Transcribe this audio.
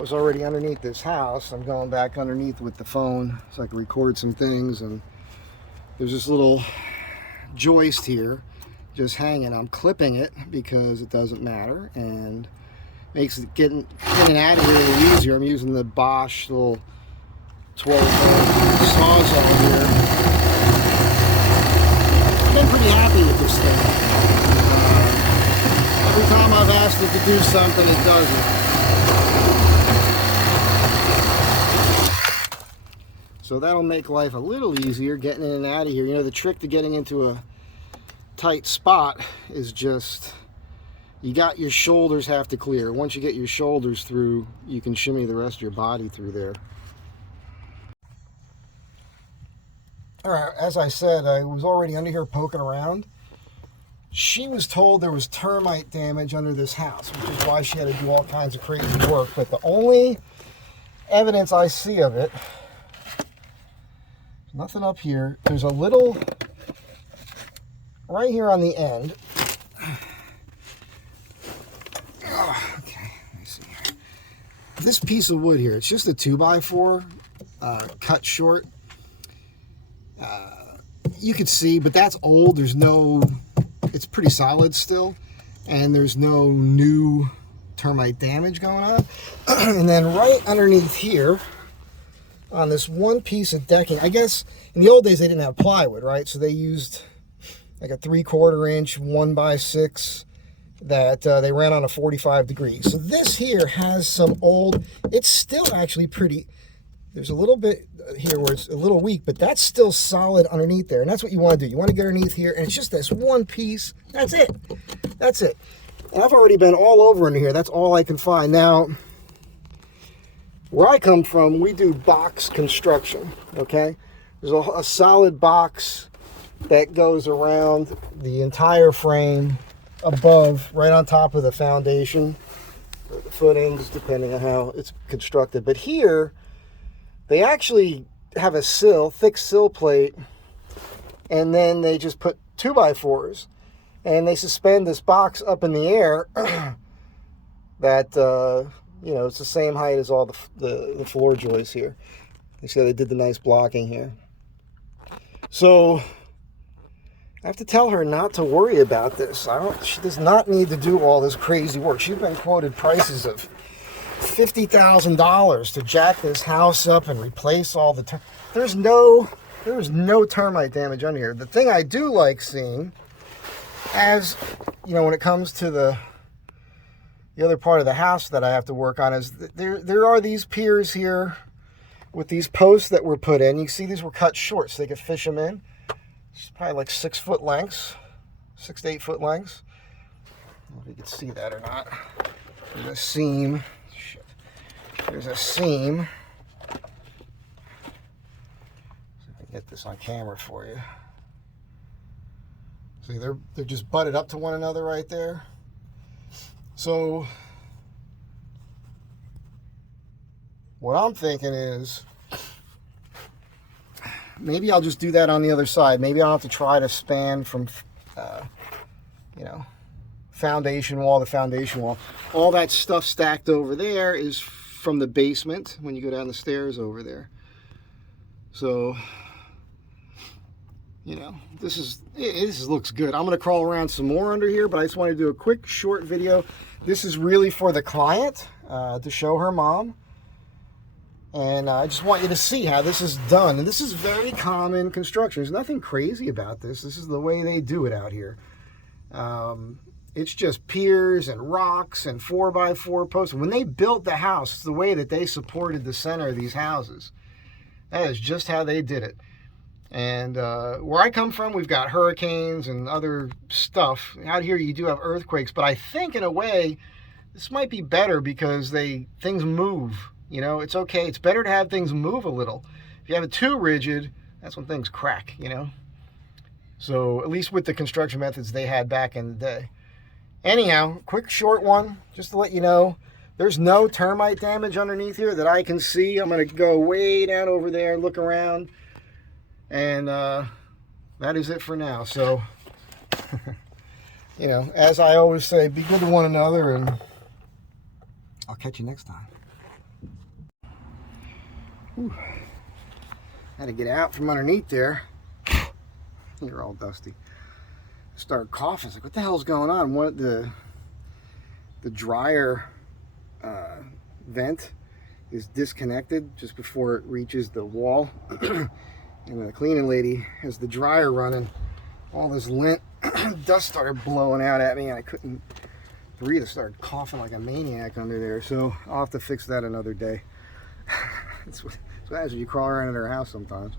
was already underneath this house. I'm going back underneath with the phone so I can record some things, and there's this little joist here just hanging. I'm clipping it because it doesn't matter and makes it getting in and out of here a little easier. I'm using the Bosch little 12 sawzall here. I've been pretty happy with this thing. Every time I've asked it to do something, it doesn't. So that'll make life a little easier getting in and out of here. You know, the trick to getting into a tight spot is just, you got your shoulders have to clear. Once you get your shoulders through, you can shimmy the rest of your body through there. All right, as I said, I was already under here poking around. She was told there was termite damage under this house, which is why she had to do all kinds of crazy work. But the only evidence I see of it, nothing up here. There's a little right here on the end. Oh, okay, let me see. This piece of wood here, it's just a 2x4 cut short. You could see, but that's old. There's no, it's pretty solid still, and there's no new termite damage going on. And then right underneath here, on this one piece of decking, I guess in the old days they didn't have plywood, right? So they used like a 3/4 inch 1x6 that they ran on a 45 degrees. So this here has some old, it's still actually pretty, there's a little bit here where it's a little weak, but that's still solid underneath there. And that's what you want to do. You want to get underneath here, and it's just this one piece. That's it. That's it. And I've already been all over under here. That's all I can find. Now, where I come from, we do box construction, okay? There's a solid box that goes around the entire frame above, right on top of the foundation, or the footings, depending on how it's constructed. But here, they actually have a sill, thick sill plate, and then they just put 2x4s, and they suspend this box up in the air that, you know, it's the same height as all the floor joists here. You see how they did the nice blocking here. So I have to tell her not to worry about this. She does not need to do all this crazy work. She's been quoted prices of $50,000 to jack this house up and replace all the there's no termite damage under here. The thing I do like seeing, as you know, when it comes to the other part of the house that I have to work on, is there are these piers here with these posts that were put in. You see these were cut short so they could fish them in. It's probably like 6 foot lengths, 6 to 8 foot lengths. I don't know if you can see that or not. There's a seam. Shit. There's a seam. See if I can get this on camera for you. See, they're just butted up to one another right there. So what I'm thinking is, maybe I'll just do that on the other side. Maybe I'll have to try to span from, you know, foundation wall to foundation wall. All that stuff stacked over there is from the basement when you go down the stairs over there. So, you know, this looks good. I'm going to crawl around some more under here, but I just want to do a quick short video. This is really for the client, to show her mom. And I just want you to see how this is done. And this is very common construction. There's nothing crazy about this. This is the way they do it out here. It's just piers and rocks and 4x4 posts. When they built the house, it's the way that they supported the center of these houses. That is just how they did it. And where I come from, we've got hurricanes and other stuff. Out here, you do have earthquakes. But I think, in a way, this might be better because things move. You know, it's okay. It's better to have things move a little. If you have it too rigid, that's when things crack, you know. So, at least with the construction methods they had back in the day. Anyhow, quick short one, just to let you know. There's no termite damage underneath here that I can see. I'm going to go way down over there and look around. And that is it for now. So, you know, as I always say, be good to one another, and I'll catch you next time. Whew. Had to get out from underneath there. You're all dusty. Start coughing. It's like, what the hell's going on? What the dryer vent is disconnected just before it reaches the wall. And the cleaning lady has the dryer running. All this lint dust started blowing out at me, and I couldn't breathe. I started coughing like a maniac under there. So I'll have to fix that another day. That's what happens when you crawl around in her house sometimes.